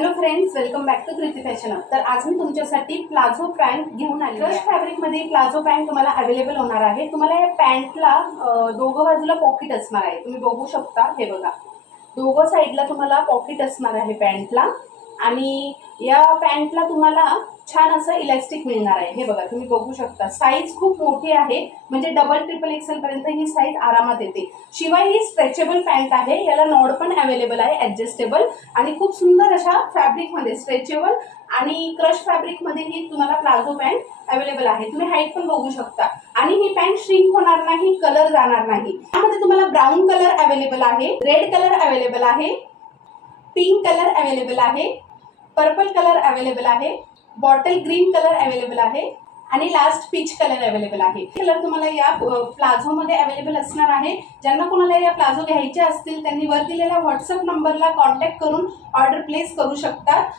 Hello friends, welcome back to Kriti fashion hub. तर आज मी तुमच्यासाठी प्लाझो पॅन्ट घेऊन आली आहे। क्रश फॅब्रिकमध्ये प्लाझो पॅन्ट तुम्हाला अवेलेबल होणार आहे। तुम्हाला या पॅन्टला दोघं बाजूला पॉकेट असणार आहे। तुम्ही बघू शकता, हे बघा, दोघं साईडला तुम्हाला पॉकेट असणार आहे पॅन्टला। आणि या पॅन्टला तुम्हाला छान असं इलास्टिक मिळणार आहे। हे बघा, तुम्ही बघू शकता, साईज खूप मोठी आहे, म्हणजे डबल ट्रिपल एक्सेल पर्यंत ही साईज आरामात येते। शिवाय ही स्ट्रेचेबल पॅन्ट आहे, याला नॉड पण अवेलेबल आहे, ऍडजस्टेबल, आणि खूप सुंदर अशा फॅब्रिकमध्ये स्ट्रेचेबल आणि क्रश फॅब्रिकमध्ये ही तुम्हाला प्लाझो पॅन्ट अवेलेबल आहे। तुम्ही हाईट पण बघू शकता, आणि ही पॅन्ट श्रिंक होणार नाही, कलर जाणार नाही। यामध्ये तुम्हाला ब्राऊन कलर अवेलेबल आहे, रेड कलर अवेलेबल आहे, पिंक कलर अवेलेबल आहे, पर्पल कलर अवेलेबल आहे, बॉटल ग्रीन कलर अवेलेबल आहे, आणि लास्ट पीच कलर अवेलेबल आहे। कलर तुम्हाला या प्लाझो मध्ये अवेलेबल असणार आहे। ज्यांना कोणाला या प्लाझो घ्यायचे असतील त्यांनी वर दिलेल्या व्हॉट्सअप नंबरला कॉन्टॅक्ट करून ऑर्डर प्लेस करू शकतात।